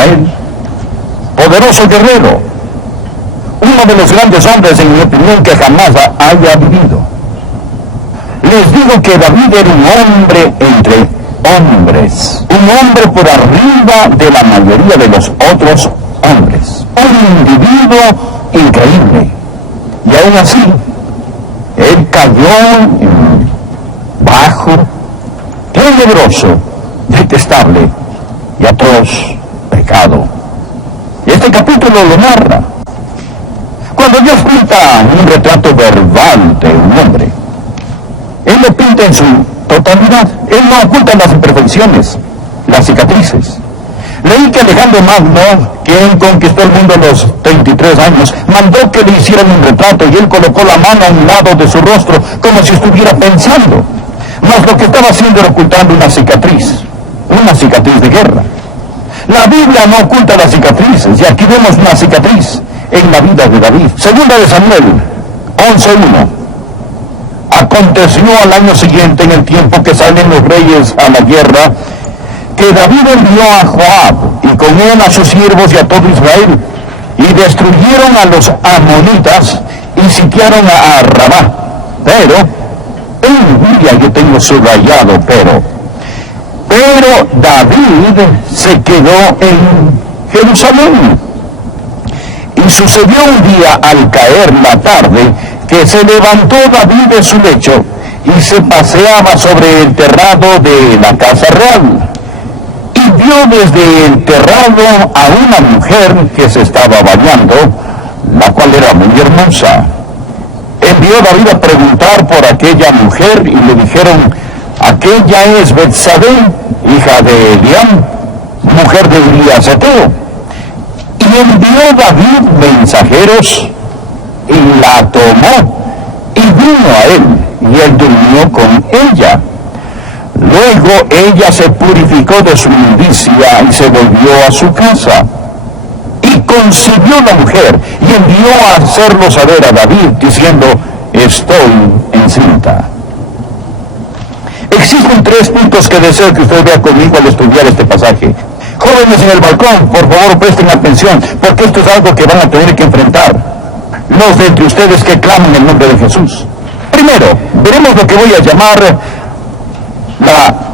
Israel. Poderoso guerrero, uno de los grandes hombres, en mi opinión, que jamás haya vivido. Les digo que David era un hombre entre hombres, un hombre por arriba de la mayoría de los otros hombres, un individuo increíble. Y aún así, él cayó en bajo, tenebroso, detestable y atroz pecado. Y este capítulo lo narra. Cuando Dios pinta un retrato verbal de un hombre, Él lo pinta en su totalidad. Él no oculta las imperfecciones, las cicatrices. Leí que Alejandro Magno, quien conquistó el mundo a los 33 años, mandó que le hicieran un retrato y él colocó la mano a un lado de su rostro como si estuviera pensando. Mas lo que estaba haciendo era ocultando una cicatriz de guerra. La Biblia no oculta las cicatrices, y aquí vemos una cicatriz en la vida de David. Segunda de Samuel 11:1. Aconteció al año siguiente, en el tiempo que salen los reyes a la guerra, que David envió a Joab, y con él a sus siervos y a todo Israel, y destruyeron a los amonitas, y sitiaron a Rabá. Pero, en Biblia yo tengo subrayado, pero David se quedó en Jerusalén. Y sucedió un día, al caer la tarde, que se levantó David de su lecho y se paseaba sobre el terrado de la casa real. Y vio desde el terrado a una mujer que se estaba bañando, la cual era muy hermosa. Envió David a preguntar por aquella mujer y le dijeron: aquella es Betsabé, hija de Eliam, mujer de Urías Eteo. Y envió David mensajeros y la tomó y vino a él, y él durmió con ella. Luego ella se purificó de su inmundicia y se volvió a su casa. Y concibió la mujer y envió a hacerlo saber a David, diciendo: estoy encinta. Existen 3 puntos que deseo que usted vea conmigo al estudiar este pasaje. Jóvenes en el balcón, por favor presten atención, porque esto es algo que van a tener que enfrentar los de entre ustedes que claman el nombre de Jesús. Primero, veremos lo que voy a llamar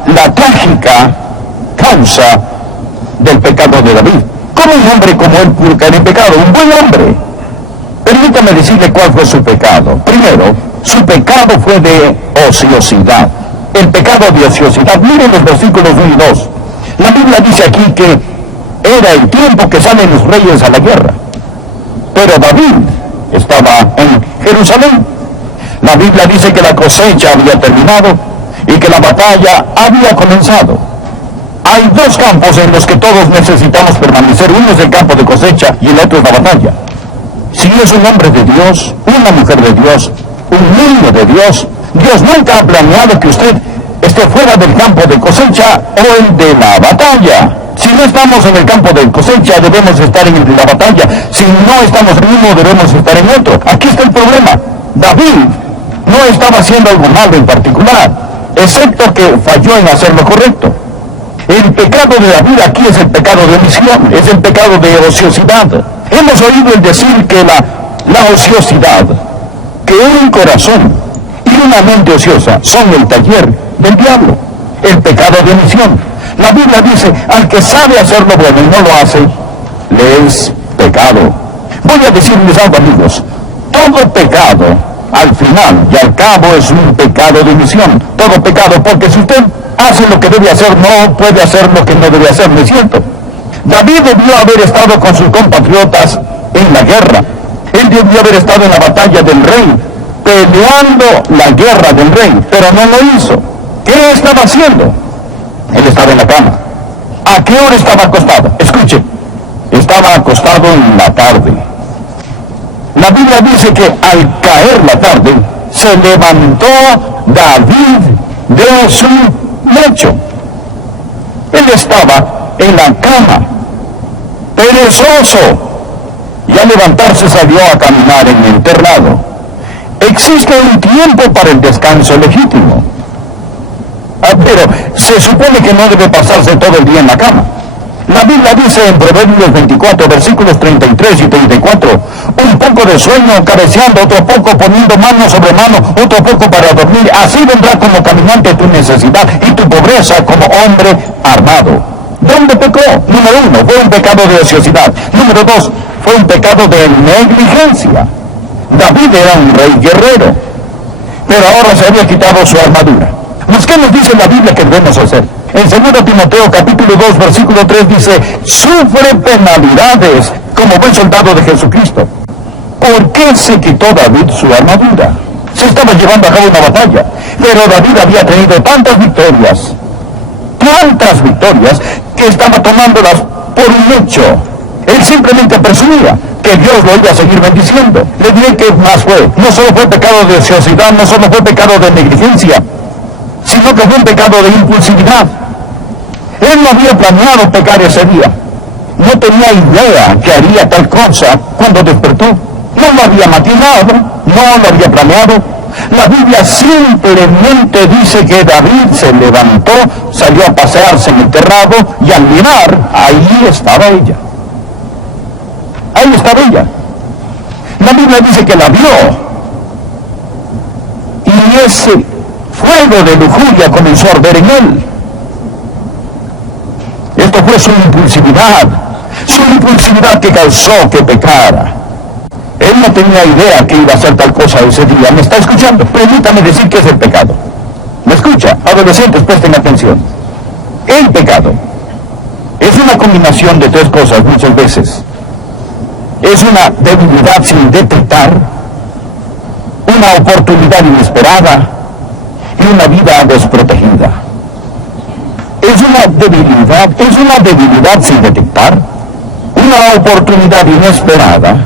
la trágica causa del pecado de David. ¿Cómo un hombre como él pudo caer en pecado? Un buen hombre. Permítame decirle cuál fue su pecado. Primero, su pecado fue de ociosidad. El pecado de ociosidad. Miren los versículos 1 y 2. La Biblia dice aquí que era el tiempo que salen los reyes a la guerra. Pero David estaba en Jerusalén. La Biblia dice que la cosecha había terminado y que la batalla había comenzado. Hay 2 campos en los que todos necesitamos permanecer. Uno es el campo de cosecha y el otro es la batalla. Si es un hombre de Dios, una mujer de Dios, un niño de Dios, Dios nunca ha planeado que usted esté fuera del campo de cosecha o el de la batalla. Si no estamos en el campo de cosecha, debemos estar en el de la batalla. Si no estamos en uno, debemos estar en otro. Aquí está el problema. David no estaba haciendo algo malo en particular, excepto que falló en hacer lo correcto. El pecado de David aquí es el pecado de omisión, es el pecado de ociosidad. Hemos oído el decir que la ociosidad, que un corazón y una mente ociosa son el taller del diablo. El pecado de omisión. La Biblia dice: al que sabe hacer lo bueno y no lo hace, le es pecado. Voy a decirles algo, amigos. Todo pecado, al final y al cabo, es un pecado de omisión. Todo pecado, porque si usted hace lo que debe hacer, no puede hacer lo que no debe hacer, ¿no es cierto? David debió haber estado con sus compatriotas en la guerra. Él debió haber estado en la batalla del rey, peleando la guerra del rey, pero no lo hizo. ¿Qué estaba haciendo? Él estaba en la cama. ¿A qué hora estaba acostado? Escuche, estaba acostado en la tarde. La Biblia dice que al caer la tarde, se levantó David de su lecho. Él estaba en la cama, perezoso, y al levantarse salió a caminar en el terrado. Existe un tiempo para el descanso legítimo, pero se supone que no debe pasarse todo el día en la cama. La Biblia dice en Proverbios 24, versículos 33 y 34, un poco de sueño cabeceando, otro poco poniendo mano sobre mano, otro poco para dormir. Así vendrá como caminante tu necesidad y tu pobreza como hombre armado. ¿Dónde pecó? Número 1, fue un pecado de ociosidad. Número 2, fue un pecado de negligencia. David era un rey guerrero, pero ahora se había quitado su armadura. ¿Qué nos dice la Biblia que debemos hacer? En 2 Timoteo capítulo 2 versículo 3 dice, sufre penalidades como buen soldado de Jesucristo. ¿Por qué se quitó David su armadura? Se estaba llevando a cabo una batalla, pero David había tenido tantas victorias, que estaba tomándolas por un hecho. Él simplemente presumía que Dios lo iba a seguir bendiciendo. Le diré que más fue. No solo fue pecado de ociosidad, no solo fue pecado de negligencia, sino que fue un pecado de impulsividad. Él no había planeado pecar ese día. No tenía idea que haría tal cosa cuando despertó. No lo había maquinado, no lo había planeado. La Biblia simplemente dice que David se levantó, salió a pasearse en el terrado y al mirar, ahí estaba ella. Ahí estaba ella. La Biblia dice que la vio. Y ese fuego de lujuria comenzó a arder en él. Esto fue su impulsividad que causó que pecara. Él no tenía idea que iba a hacer tal cosa ese día. ¿Me está escuchando? Permítame decir qué es el pecado. ¿Me escucha? Adolescentes, presten atención. El pecado es una combinación de tres cosas muchas veces. Es una debilidad sin detectar, una oportunidad inesperada y una vida desprotegida. Es una debilidad sin detectar, una oportunidad inesperada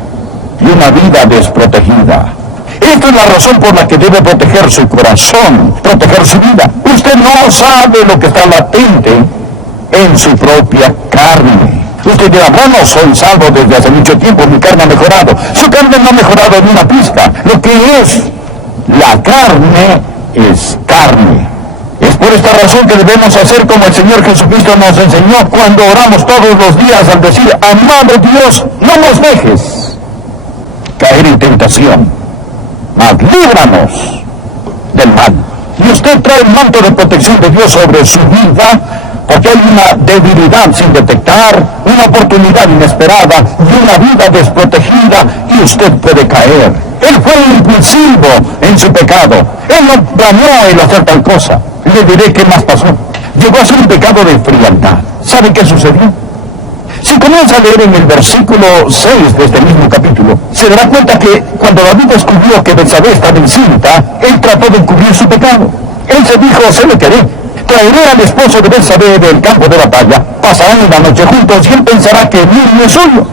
y una vida desprotegida. Esta es la razón por la que debe proteger su corazón, proteger su vida. Usted no sabe lo que está latente en su propia carne. Usted dirá, bueno, soy salvo desde hace mucho tiempo, mi carne ha mejorado. Su carne no ha mejorado ni una pizca. Lo que es la carne es carne. Es por esta razón que debemos hacer como el Señor Jesucristo nos enseñó cuando oramos todos los días al decir, amado Dios, no nos dejes caer en tentación, mas líbranos del mal. Y usted trae el manto de protección de Dios sobre su vida, porque hay una debilidad sin detectar, una oportunidad inesperada y una vida desprotegida, y usted puede caer. Él fue impulsivo en su pecado. Él no planeó el hacer tal cosa. Le diré qué más pasó. Llegó a ser un pecado de frialdad. ¿Sabe qué sucedió? Si comienza a leer en el versículo 6 de este mismo capítulo, se dará cuenta que cuando David descubrió que Betsabé estaba encinta, él trató de encubrir su pecado. Él se dijo, se lo quedé. Traeré al esposo de Betsabé del campo de batalla, pasarán una noche juntos y él pensará que el niño es suyo.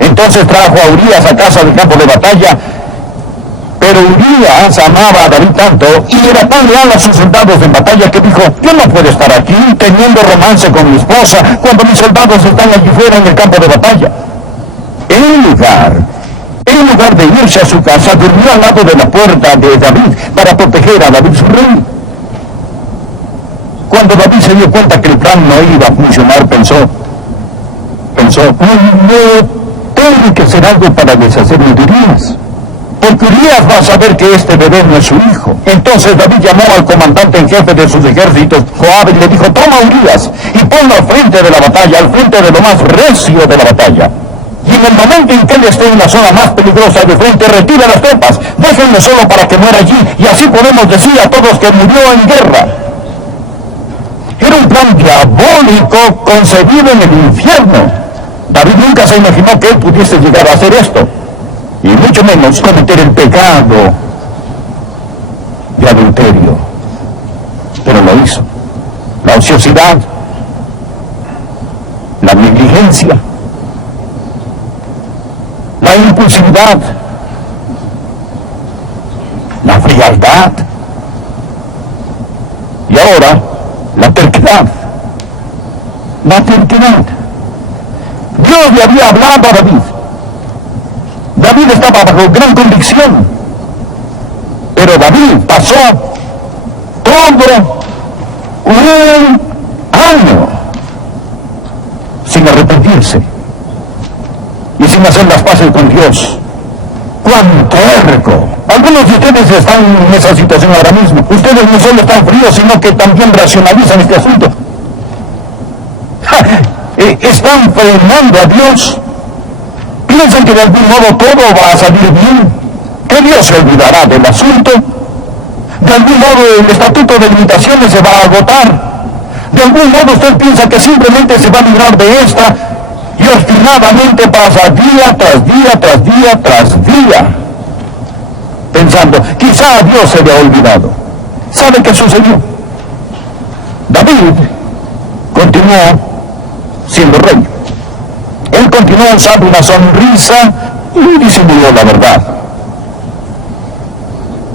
Entonces trajo a Urías a casa del campo de batalla, pero Urías amaba a David tanto y era tan leal a sus soldados en batalla que dijo, yo no puedo estar aquí teniendo romance con mi esposa cuando mis soldados están allí fuera en el campo de batalla. En lugar de irse a su casa, durmió al lado de la puerta de David para proteger a David su rey. Cuando David se dio cuenta que el plan no iba a funcionar, pensó, no, tengo que hacer algo para deshacerme de Urías, porque Urías va a saber que este bebé no es su hijo. Entonces David llamó al comandante en jefe de sus ejércitos, Joab, y le dijo, toma a Urías y ponlo al frente de la batalla, al frente de lo más recio de la batalla. Y en el momento en que él esté en la zona más peligrosa de frente, retira las tropas, déjenlo solo para que muera allí, y así podemos decir a todos que murió en guerra. Era un plan diabólico concebido en el infierno. David nunca se imaginó que él pudiese llegar a hacer esto, y mucho menos cometer el pecado de adulterio. Pero lo hizo. La ociosidad, la negligencia, la impulsividad, la frialdad y ahora la terquedad. Dios le había hablado a David. David estaba bajo gran convicción, pero David pasó todo un año arrepentirse y sin hacer las paces con Dios. ¡Cuán terco! Algunos de ustedes están en esa situación ahora mismo. Ustedes no solo están fríos, sino que también racionalizan este asunto. Están frenando a Dios. Piensan que de algún modo todo va a salir bien, que Dios se olvidará del asunto. De algún modo el estatuto de limitaciones se va a agotar. De algún modo usted piensa que simplemente se va a librar de esta y obstinadamente pasa día tras día tras día tras día, pensando, quizá Dios se le ha olvidado. ¿Sabe qué sucedió? David continuó siendo rey. Él continuó usando una sonrisa y disimuló la verdad.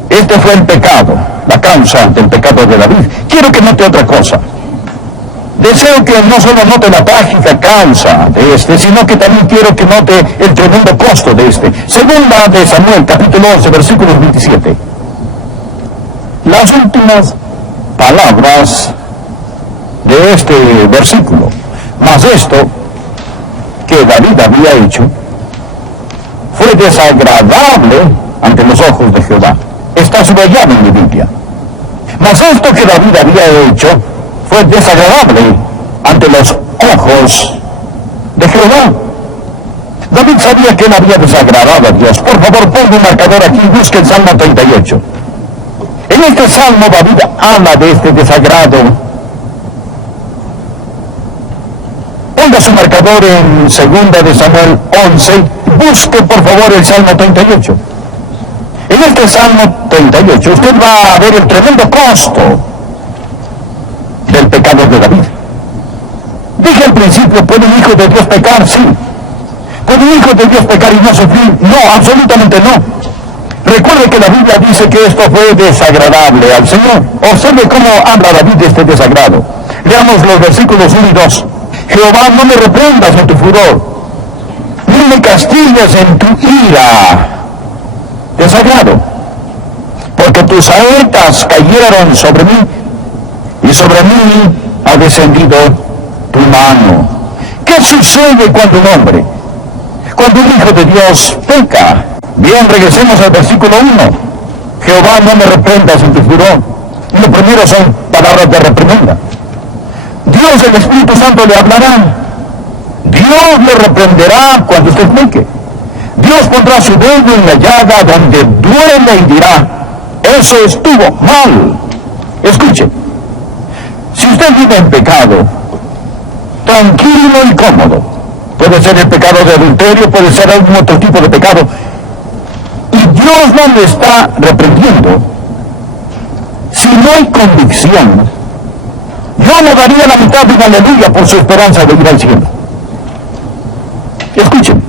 Este fue el pecado, la causa del pecado de David. Quiero que note otra cosa. Deseo que no solo note la trágica causa de este, sino que también quiero que note el tremendo costo de este. Segunda de Samuel, capítulo 11, versículos 27. Las últimas palabras de este versículo. Mas esto que David había hecho fue desagradable ante los ojos de Jehová. Está subrayado en mi Biblia. Mas esto que David había hecho fue desagradable ante los ojos de Jehová. David sabía que él había desagradado a Dios. Por favor, ponga un marcador aquí y busque el Salmo 38. En este Salmo David habla de este desagrado. Ponga su marcador en 2 de Samuel 11. Busque, por favor, el Salmo 38. En este Salmo 38 usted va a ver el tremendo costo del pecado de David. Dije al principio, ¿puede un hijo de Dios pecar? Sí. ¿Puede un hijo de Dios pecar y no sufrir? No, absolutamente no. Recuerde que la Biblia dice que esto fue desagradable al Señor. Observe cómo habla David de este desagrado. Leamos los versículos 1 y 2. Jehová, no me reprendas en tu furor, ni me castigues en tu ira. Desagrado. Porque tus saetas cayeron sobre mí, y sobre mí ha descendido tu mano. ¿Qué sucede cuando un hombre, cuando un hijo de Dios peca? Bien, regresemos al versículo 1. Jehová, no me reprendas en tu furor. Y lo primero son palabras de reprimenda. Dios, el Espíritu Santo, le hablará. Dios le reprenderá cuando usted peque. Dios pondrá su dedo en la llaga donde duele y dirá, eso estuvo mal. Escuche, si usted vive en pecado, tranquilo y cómodo, puede ser el pecado de adulterio, puede ser algún otro tipo de pecado, y Dios no le está reprendiendo, si no hay convicción, yo le daría la mitad de una aleluya por su esperanza de ir al cielo. Escuchen,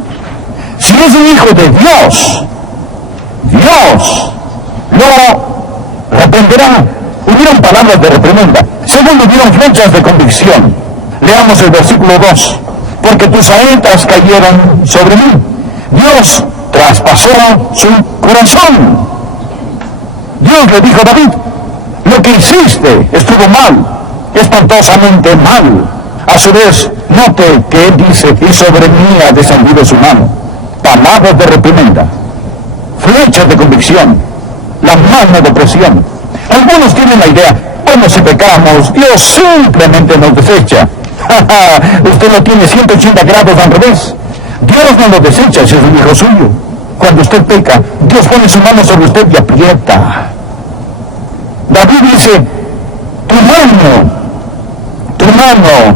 si es un hijo de Dios, Dios lo reprenderá. Hubieron palabras de reprimenda. Segundo, hubieron flechas de convicción. Leamos el versículo 2. Porque tus saetas cayeron sobre mí. Dios traspasó su corazón. Dios le dijo a David, lo que hiciste estuvo mal, espantosamente mal. A su vez, note que él dice, y sobre mí ha descendido su mano. Palabras de reprimenda, flechas de convicción, la mano de presión. Algunos tienen la idea, bueno, si pecamos, Dios simplemente nos desecha. Usted lo tiene 180 grados al revés. Dios no lo desecha si es un hijo suyo. Cuando usted peca, Dios pone su mano sobre usted y aprieta. David dice, tu mano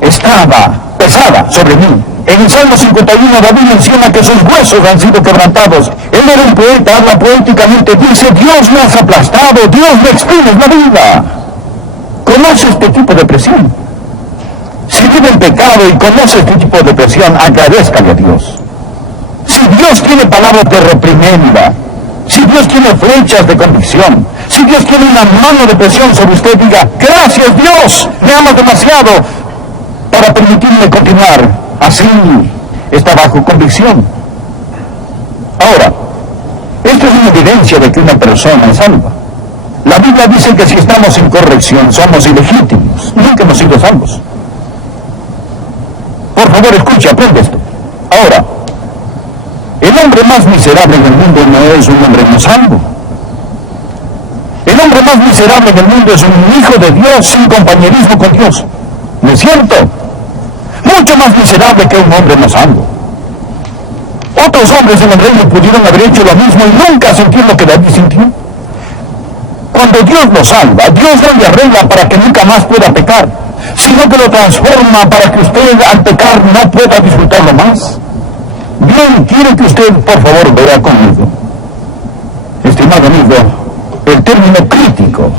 estaba pesada sobre mí. En el Salmo 51 David menciona que sus huesos han sido quebrantados. Él era un poeta, habla poéticamente, dice, Dios me has aplastado, Dios me exprimes la vida. ¿Conoce este tipo de presión? Si vive en pecado y conoce este tipo de presión, agradézcale a Dios. Si Dios tiene palabras de reprimenda, si Dios tiene flechas de convicción, si Dios tiene una mano de presión sobre usted, diga, gracias Dios, me amas demasiado para permitirme continuar. Así está bajo convicción. Ahora, esto es una evidencia de que una persona es salva. La Biblia dice que si estamos sin corrección somos ilegítimos, nunca hemos sido salvos. Por favor, escuche, aprende esto. Ahora, el hombre más miserable en el mundo no es un hombre no salvo. El hombre más miserable en el mundo es un hijo de Dios sin compañerismo con Dios. ¿No es cierto? Mucho más miserable que un hombre no salvo. Otros hombres en el reino pudieron haber hecho lo mismo y nunca sentir lo que David sintió. Cuando Dios lo salva, Dios no le arregla para que nunca más pueda pecar, sino que lo transforma para que usted al pecar no pueda disfrutarlo más. Bien, quiero que usted, por favor, vea conmigo, estimado amigo, el término crítico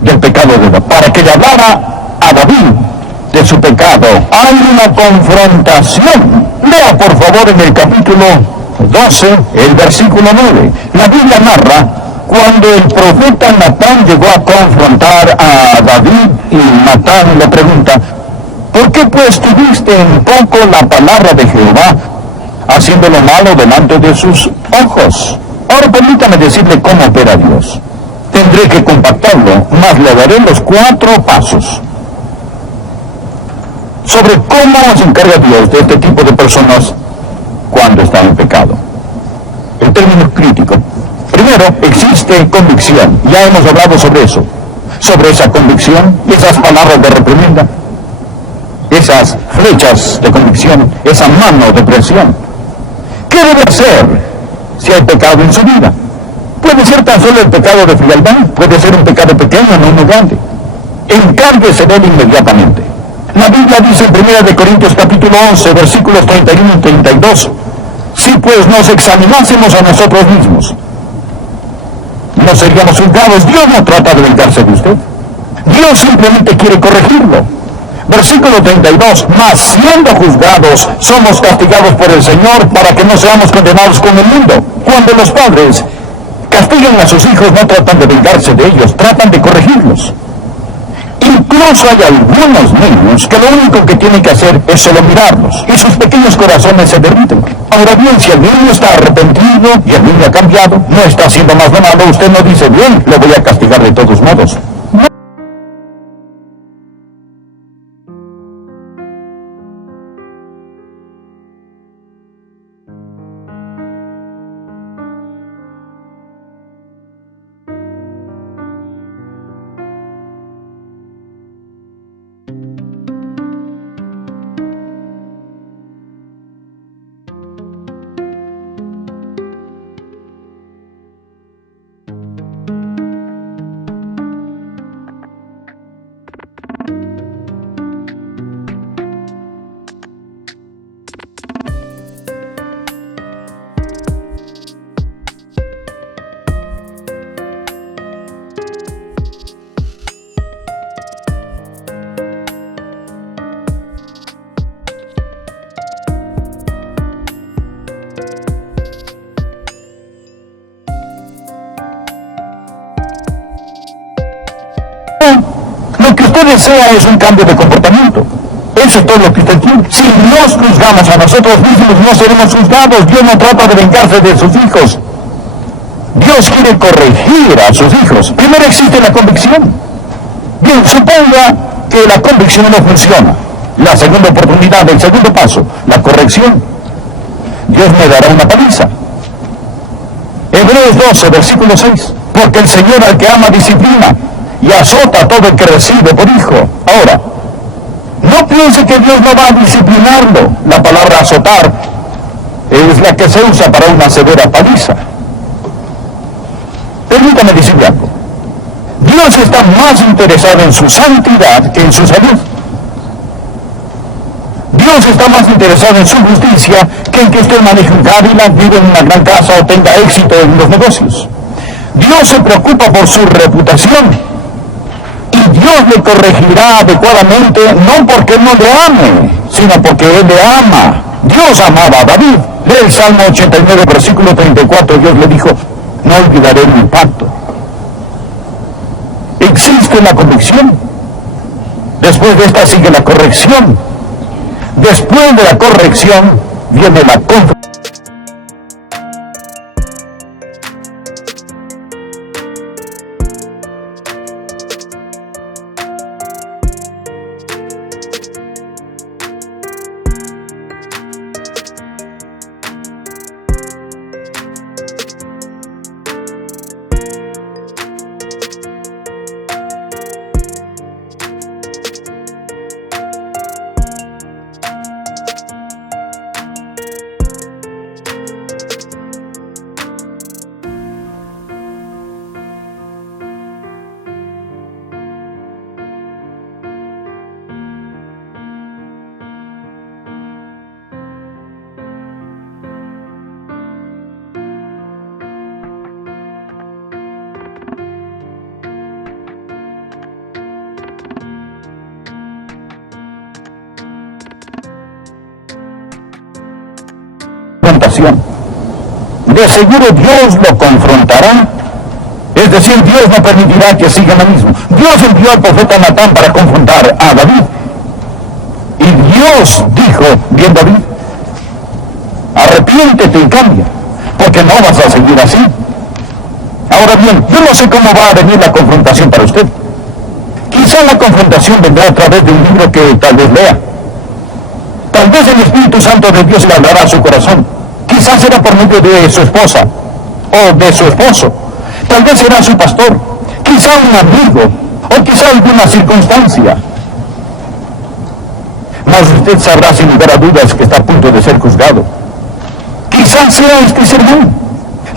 del pecado de David, para que le hablara a David de su pecado. Hay una confrontación. Lea, por favor, en el capítulo 12, el versículo 9. La Biblia narra cuando el profeta Natán llegó a confrontar a David y Natán le pregunta, ¿por qué pues tuviste en poco la palabra de Jehová, haciendo lo malo delante de sus ojos? Ahora permítame decirle cómo opera Dios. Tendré que compactarlo, mas le daré los 4 pasos sobre cómo se encarga Dios de este tipo de personas cuando están en pecado. El término crítico. Primero, existe convicción. Ya hemos hablado sobre eso. Sobre esa convicción, esas palabras de reprimenda, esas flechas de convicción, esa mano de presión. ¿Qué debe hacer si hay pecado en su vida? Puede ser tan solo el pecado de frialdad, puede ser un pecado pequeño, no uno grande. Encárguese de él inmediatamente. La Biblia dice en 1 Corintios capítulo 11, versículos 31 y 32, si pues nos examinásemos a nosotros mismos, no seríamos juzgados. Dios no trata de vengarse de usted. Dios simplemente quiere corregirlo. Versículo 32, mas siendo juzgados, somos castigados por el Señor para que no seamos condenados con el mundo. Cuando los padres castigan a sus hijos, no tratan de vengarse de ellos, tratan de corregirlos. Incluso hay algunos niños que lo único que tienen que hacer es solo mirarlos y sus pequeños corazones se derriten. Ahora bien, si el niño está arrepentido y el niño ha cambiado, no está haciendo más de malo, usted no dice, bien, lo voy a castigar de todos modos. No. Lo que usted desea es un cambio de comportamiento. Eso es todo lo que usted quiere. Si nos juzgamos a nosotros mismos, no seremos juzgados. Dios no trata de vengarse de sus hijos. Dios quiere corregir a sus hijos. Primero existe la convicción. Bien, suponga que la convicción no funciona. La segunda oportunidad, el segundo paso, la corrección. Dios me dará una paliza. Hebreos 12, versículo 6. Porque el Señor al que ama disciplina y azota a todo el que recibe por hijo. Ahora, no piense que Dios no va a disciplinarlo. La palabra azotar es la que se usa para una severa paliza. Permítame decirle algo. Dios está más interesado en su santidad que en su salud. Dios está más interesado en su justicia que en que usted maneje un Cadillac, viva en una gran casa o tenga éxito en los negocios. Dios se preocupa por su reputación. Y Dios le corregirá adecuadamente, no porque no le ame, sino porque Él le ama. Dios amaba a David. Lee el Salmo 89, versículo 34, Dios le dijo, no olvidaré mi pacto. Existe la convicción. Después de esta sigue la corrección. Después de la corrección viene la confesión. confrontación. De seguro Dios lo confrontará. Es decir, Dios no permitirá que siga lo mismo. Dios envió al profeta Natán para confrontar a David. Y Dios dijo, bien David, arrepiéntete y cambia, porque no vas a seguir así. Ahora bien, yo no sé cómo va a venir la confrontación para usted. Quizá la confrontación vendrá a través de un libro que tal vez lea. Tal vez el Espíritu Santo de Dios le hablará a su corazón. Quizás será por medio de su esposa o de su esposo. Tal vez será su pastor, quizá un amigo o quizá alguna circunstancia. Mas usted sabrá sin lugar a dudas que está a punto de ser juzgado. Quizás sea este sermón.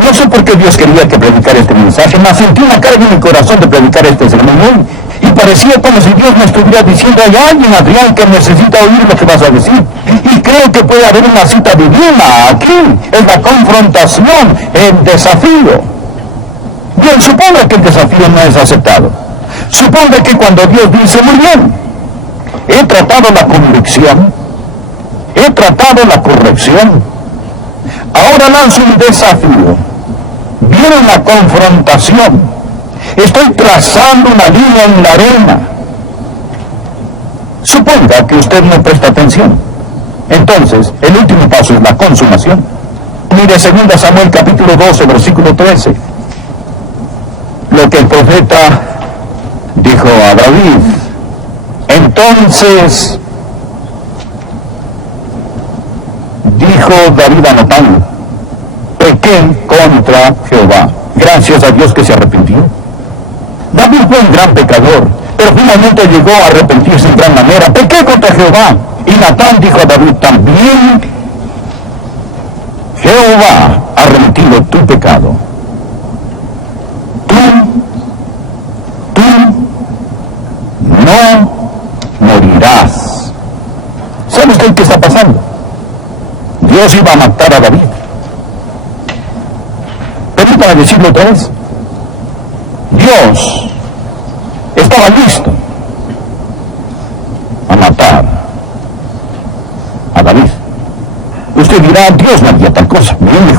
No sé por qué Dios quería que predicara este mensaje, mas sentí una carga en mi corazón de predicar este sermón hoy. Y parecía como si Dios me estuviera diciendo, hay alguien, Adrián, que necesita oír lo que vas a decir. Y creo que puede haber una cita divina aquí. Es la confrontación, el desafío. Bien, suponga que el desafío no es aceptado. Suponga que cuando Dios dice, muy bien, he tratado la convicción, he tratado la corrección, ahora lanzo un desafío. Viene la confrontación. Estoy trazando una línea en la arena. Suponga que usted no presta atención. Entonces, el último paso es la consumación. Mire 2 Samuel capítulo 12, versículo 13. Lo que el profeta dijo a David. Entonces, dijo David a Natán, pequé contra Jehová. Gracias a Dios que se arrepintió. David fue un gran pecador, pero finalmente llegó a arrepentirse en gran manera. Pequé contra Jehová. Y Natán dijo a David, también Jehová ha remitido tu pecado. Tú no morirás. ¿Sabe usted qué está pasando? Dios iba a matar a David. Permítame decirlo otra vez. Dios estaba listo a matar a David. Usted dirá, Dios no haría tal cosa. Bien,